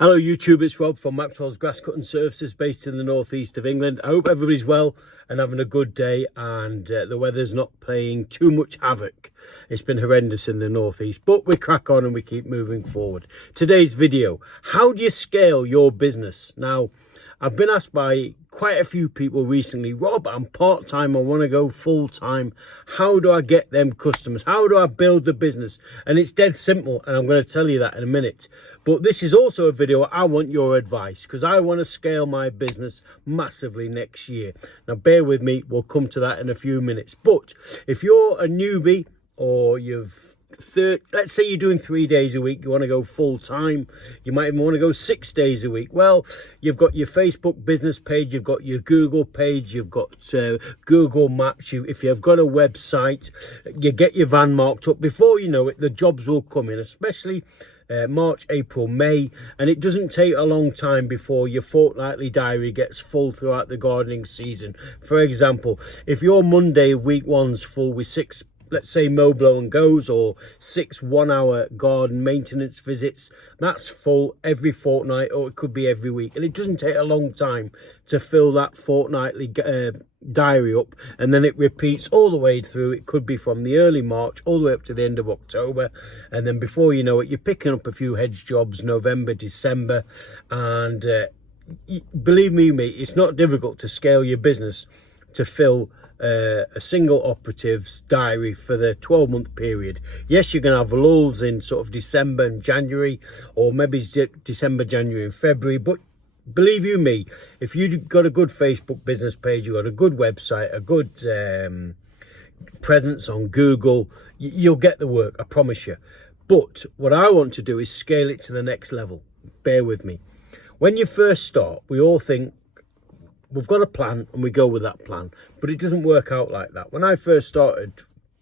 Hello YouTube, it's Rob from Maxwells Grass Cutting Services based in the northeast of England. I hope everybody's well and having a good day, and the weather's not playing too much havoc. It's been horrendous in the northeast, but we crack on and we keep moving forward. Today's video, how do you scale your business? Now, I've been asked by quite a few people recently, Rob, I'm part-time, I want to go full-time. How do I get them customers? How do I build the business? And it's dead simple, and I'm going to tell you that in a minute. But this is also a video I want your advice, because I want to scale my business massively next year. Now, bear with me, we'll come to that in a few minutes. But if you're a newbie, or let's say you're doing 3 days a week, you want to go full time, you might even want to go 6 days a week. Well, you've got your Facebook business page, you've got your Google page, you've got Google Maps, if you've got a website, you get your van marked up. Before you know it, the jobs will come in, especially March, April, May, and it doesn't take a long time before your fortnightly diary gets full throughout the gardening season. For example, if your Monday of week one's full with 6, let's say, mow, blow and goes, or 6 1-hour garden maintenance visits, that's full every fortnight, or it could be every week. And it doesn't take a long time to fill that fortnightly diary up, and then it repeats all the way through. It could be from the early March all the way up to the end of October, and then before you know it, you're picking up a few hedge jobs November, December, and believe me, it's not difficult to scale your business to fill a single operative's diary for the 12-month period. Yes, you're going to have lulls in sort of December and January, or maybe December, January and February, but believe you me, if you've got a good Facebook business page, you've got a good website, a good presence on Google, you'll get the work, I promise you. But what I want to do is scale it to the next level. Bear with me. When you first start, we all think we've got a plan and we go with that plan, but it doesn't work out like that. When I first started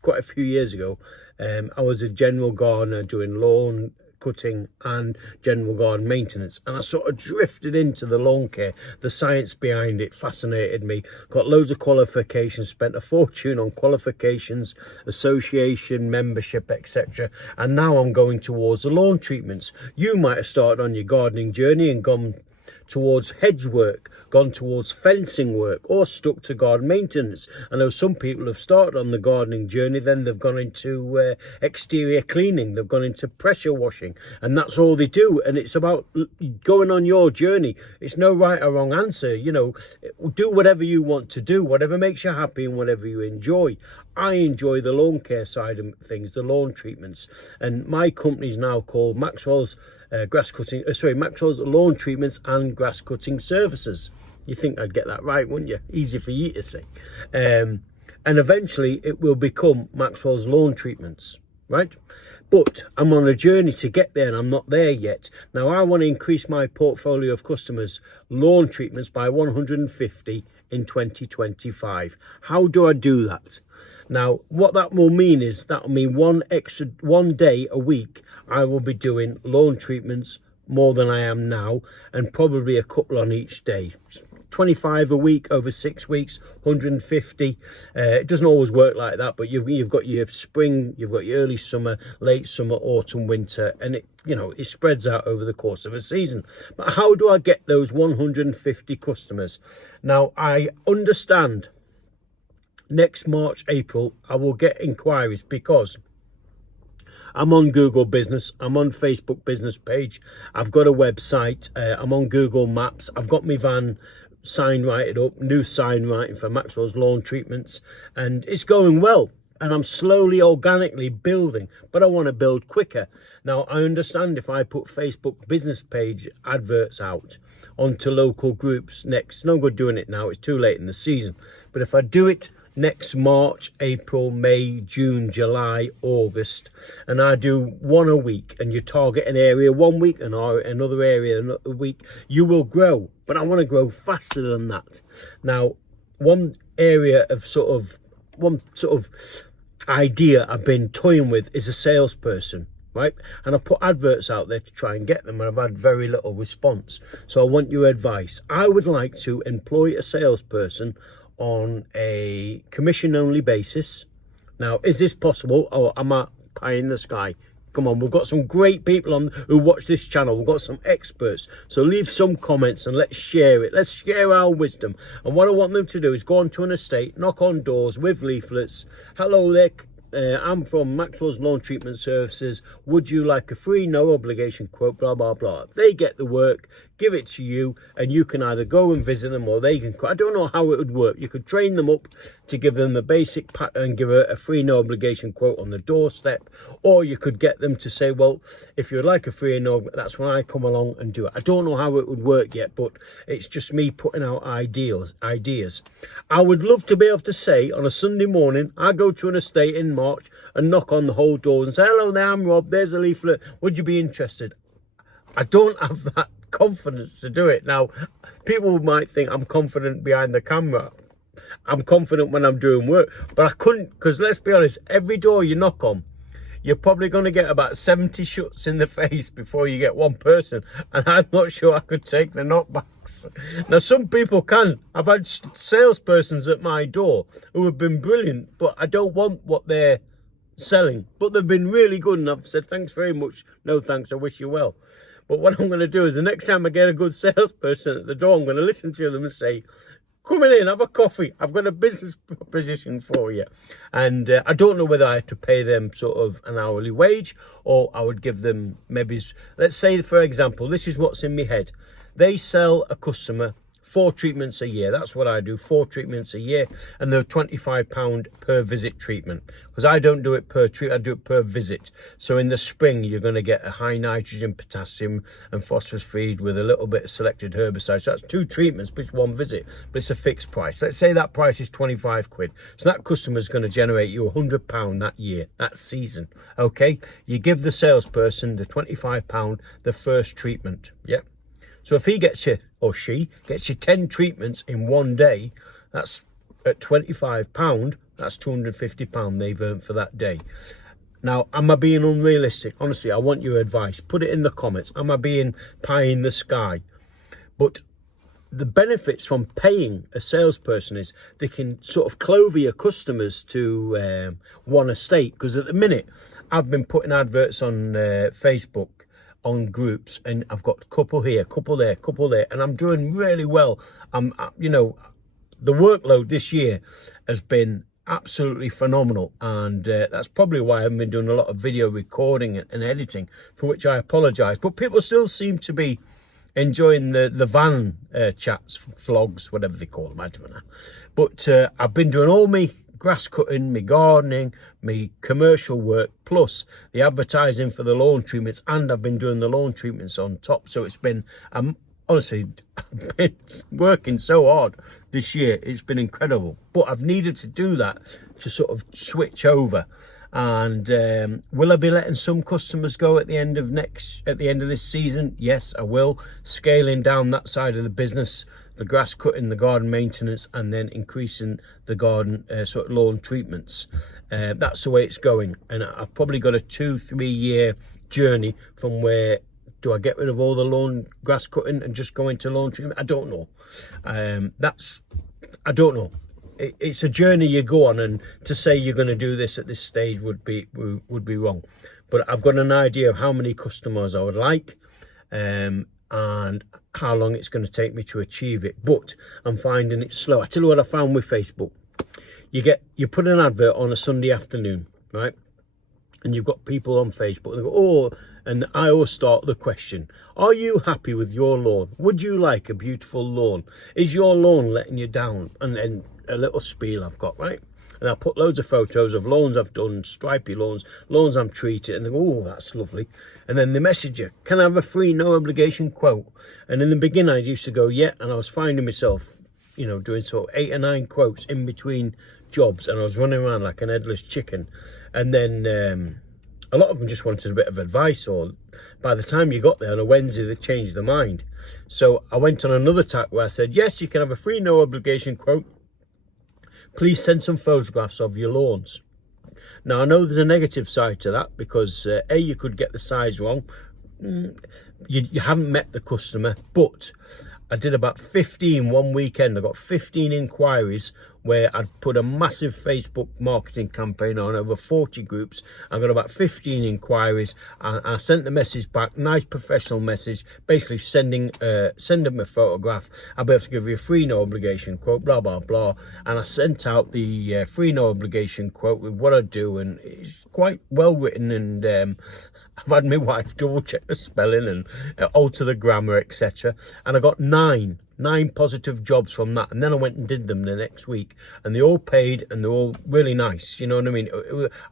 quite a few years ago, I was a general gardener doing lawn cutting and general garden maintenance, and I sort of drifted into the lawn care. The science behind it fascinated me. Got loads of qualifications, spent a fortune on qualifications, association membership, etc. And now I'm going towards the lawn treatments. You might have started on your gardening journey and gone towards hedge work, gone towards fencing work, or stuck to garden maintenance. I know some people have started on the gardening journey, then they've gone into exterior cleaning, they've gone into pressure washing, and that's all they do. And it's about going on your journey. It's no right or wrong answer. You know, do whatever you want to do, whatever makes you happy and whatever you enjoy. I enjoy the lawn care side of things, the lawn treatments, and my company's now called Maxwells Maxwells Lawn Treatments and Grass Cutting Services. You think I'd get that right, wouldn't you? Easy for you to say. And eventually it will become Maxwell's Lawn Treatments, right? But I'm on a journey to get there, and I'm not there yet. Now, I want to increase my portfolio of customers' lawn treatments by 150 in 2025. How do I do that? Now, what that will mean is that will mean one day a week I will be doing lawn treatments more than I am now, and probably a couple on each day. 25 a week over 6 weeks, 150. It doesn't always work like that, but you've got your spring, you've got your early summer, late summer, autumn, winter, and it spreads out over the course of a season. But how do I get those 150 customers? Now, I understand next March, April, I will get inquiries because I'm on Google Business, I'm on Facebook business page, I've got a website, I'm on Google Maps, I've got my van sign righted up, new sign writing for Maxwell's Lawn Treatments, and it's going well. And I'm slowly, organically building, but I want to build quicker. Now, I understand if I put Facebook business page adverts out onto local groups next, no good doing it now, it's too late in the season. But if I do it next March, April, May, June, July, August, and I do one a week, and you target an area 1 week and another area another week, you will grow. But I want to grow faster than that. Now, one sort of idea I've been toying with is a salesperson, right? And I've put adverts out there to try and get them, and I've had very little response. So I want your advice. I would like to employ a salesperson on a commission only basis. Now, is this possible, or am I pie in the sky? come on. We've got some great people on who watch this channel. We've got some experts. So leave some comments and let's share it. Let's share our wisdom. And what I want them to do is go onto an estate, knock on doors with leaflets. Hello there. I'm from Maxwells Lawn Treatment Services. Would you like a free, no obligation quote, blah, blah, blah. They get the work, give it to you, and you can either go and visit them or they can, I don't know how it would work. You could train them up to give them the basic pattern and give a free, no obligation quote on the doorstep, or you could get them to say, well, if you'd like a free and no, that's when I come along and do it. I don't know how it would work yet, but it's just me putting out ideas. I would love to be able to say on a Sunday morning, I go to an estate in March and knock on the whole doors and say, hello there, I'm Rob, there's a leaflet, would you be interested? I don't have that confidence to do it. Now, people might think I'm confident behind the camera. I'm confident when I'm doing work, but I couldn't, because let's be honest, every door you knock on, you're probably going to get about 70 shuts in the face before you get one person, and I'm not sure I could take the knockbacks. Now, some people can. I've had salespersons at my door who have been brilliant, but I don't want what they're selling. But they've been really good, and I've said, thanks very much. No thanks, I wish you well. But what I'm going to do is the next time I get a good salesperson at the door, I'm going to listen to them and say, come in, have a coffee. I've got a business proposition for you. And I don't know whether I have to pay them sort of an hourly wage or I would give them maybe, let's say, for example, this is what's in my head. They sell a customer 4 treatments a year. That's what I do, 4 treatments a year. And they're £25 per visit treatment. Because I don't do it per treat, I do it per visit. So in the spring, you're going to get a high nitrogen, potassium and phosphorus feed with a little bit of selected herbicide. So that's 2 treatments, but it's 1 visit. But it's a fixed price. Let's say that price is 25 quid. So that customer is going to generate you £100 that year, that season. Okay? You give the salesperson the £25, the first treatment. Yep. So if he gets you, or she, gets you 10 treatments in one day, that's at £25, that's £250 they've earned for that day. Now, am I being unrealistic? Honestly, I want your advice. Put it in the comments. Am I being pie in the sky? But the benefits from paying a salesperson is they can sort of clover your customers to one estate. Because at the minute, I've been putting adverts on Facebook, on groups, and I've got a couple here, couple there, and I'm doing really well. You know, the workload this year has been absolutely phenomenal, and that's probably why I haven't been doing a lot of video recording and editing, for which I apologise. But people still seem to be enjoying the van chats, vlogs, whatever they call them, I don't know. But I've been doing all my grass cutting, my gardening, my commercial work, plus the advertising for the lawn treatments, and I've been doing the lawn treatments on top. So it's been, honestly, I've been working so hard this year. It's been incredible. But I've needed to do that to sort of switch over. And will I be letting some customers go at the end of this season? Yes, I will. Scaling down that side of the business, the grass cutting, the garden maintenance, and then increasing the garden sort of lawn treatments. That's the way it's going. And I've probably got a 2-3 year journey from where do I get rid of all the lawn grass cutting and just go into lawn treatment? I don't know. I don't know. It's a journey you go on, and to say you're going to do this at this stage would be wrong. But I've got an idea of how many customers I would like, and how long it's going to take me to achieve it. But I'm finding it slow. I tell you what I found with Facebook. You put an advert on a Sunday afternoon, right? And you've got people on Facebook, and they go, oh, and I always start the question, are you happy with your lawn? Would you like a beautiful lawn? Is your lawn letting you down? And then a little spiel I've got, right? And I put loads of photos of lawns I've done, stripy lawns, lawns I'm treated, and they go, oh, that's lovely. And then they message you, can I have a free, no obligation quote? And in the beginning, I used to go, yeah, and I was finding myself, you know, doing sort of 8 or 9 quotes in between jobs, and I was running around like an headless chicken. And then a lot of them just wanted a bit of advice, or by the time you got there on a Wednesday, they changed their mind. So I went on another tack where I said, yes, you can have a free, no obligation quote. Please send some photographs of your lawns. Now, I know there's a negative side to that, because A, you could get the size wrong. You haven't met the customer, but I did about 15 one weekend. I got 15 inquiries where I'd put a massive Facebook marketing campaign on over 40 groups. I got about 15 inquiries. I sent the message back, nice professional message, basically send them a photograph. I'll be able to give you a free no obligation quote, blah blah blah. And I sent out the free no obligation quote with what I do, and it's quite well written, and I've had my wife double check the spelling and alter the grammar, etc. And I got nine positive jobs from that. And then I went and did them the next week, and they all paid, and they're all really nice. You know what I mean?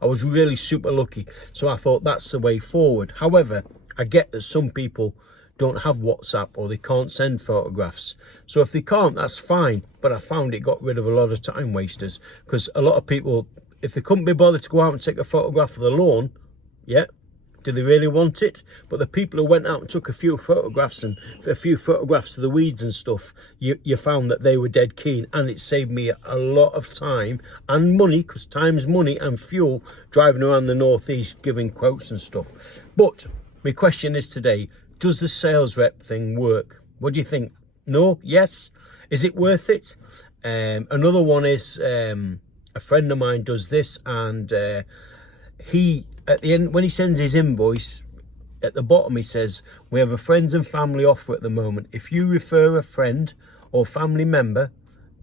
I was really super lucky. So I thought that's the way forward. However, I get that some people don't have WhatsApp, or they can't send photographs. So if they can't, that's fine. But I found it got rid of a lot of time wasters, because a lot of people, if they couldn't be bothered to go out and take a photograph of the lawn, yeah, do they really want it? But the people who went out and took a few photographs and a few photographs of the weeds and stuff, you found that they were dead keen, and it saved me a lot of time and money, because time's money, and fuel driving around the northeast giving quotes and stuff. But my question is today, does the sales rep thing work? What do you think? No? Yes? Is it worth it? Another one is a friend of mine does this, and he, at the end, when he sends his invoice, at the bottom he says, we have a friends and family offer at the moment. If you refer a friend or family member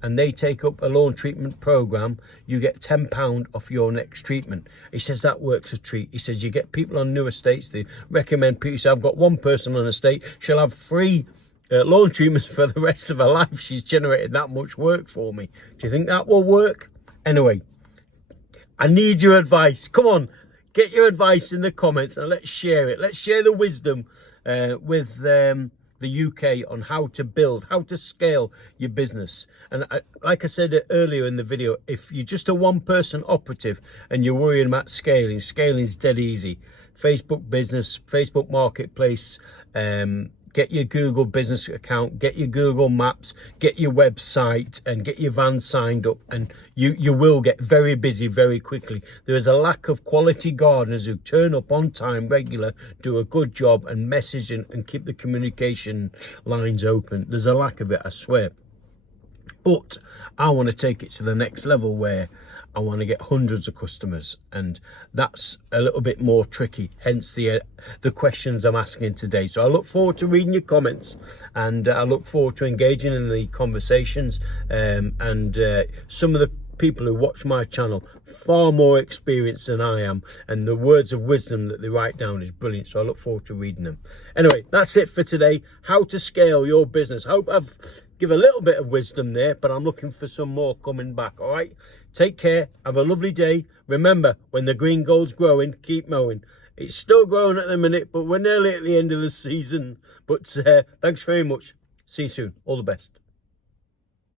and they take up a lawn treatment program, you get £10 off your next treatment. He says that works a treat. He says you get people on new estates, they recommend people. So I've got one person on an estate, she'll have free lawn treatments for the rest of her life. She's generated that much work for me. Do you think that will work? Anyway, I need your advice. Come on, get your advice in the comments and let's share it. Let's share the wisdom with the UK on how to build, how to scale your business. And like I said earlier in the video, if you're just a one-person operative and you're worrying about scaling is dead easy. Facebook business, Facebook marketplace, get your Google business account, get your Google Maps, get your website, and get your van signed up, and you will get very busy very quickly. There is a lack of quality gardeners who turn up on time, regular, do a good job, and message and keep the communication lines open. There's a lack of it, I swear. But I want to take it to the next level, where I want to get hundreds of customers, and that's a little bit more tricky, hence the questions I'm asking today. So I look forward to reading your comments, and I look forward to engaging in the conversations, and some of the people who watch my channel far more experienced than I am, and the words of wisdom that they write down is brilliant, so I look forward to reading them. Anyway, that's it for today. How to scale your business. I hope I've given a little bit of wisdom there, but I'm looking for some more coming back. All right, take care, have a lovely day. Remember, when the green gold's growing, keep mowing. It's still growing at the minute, but we're nearly at the end of the season. But thanks very much. See you soon. All the best.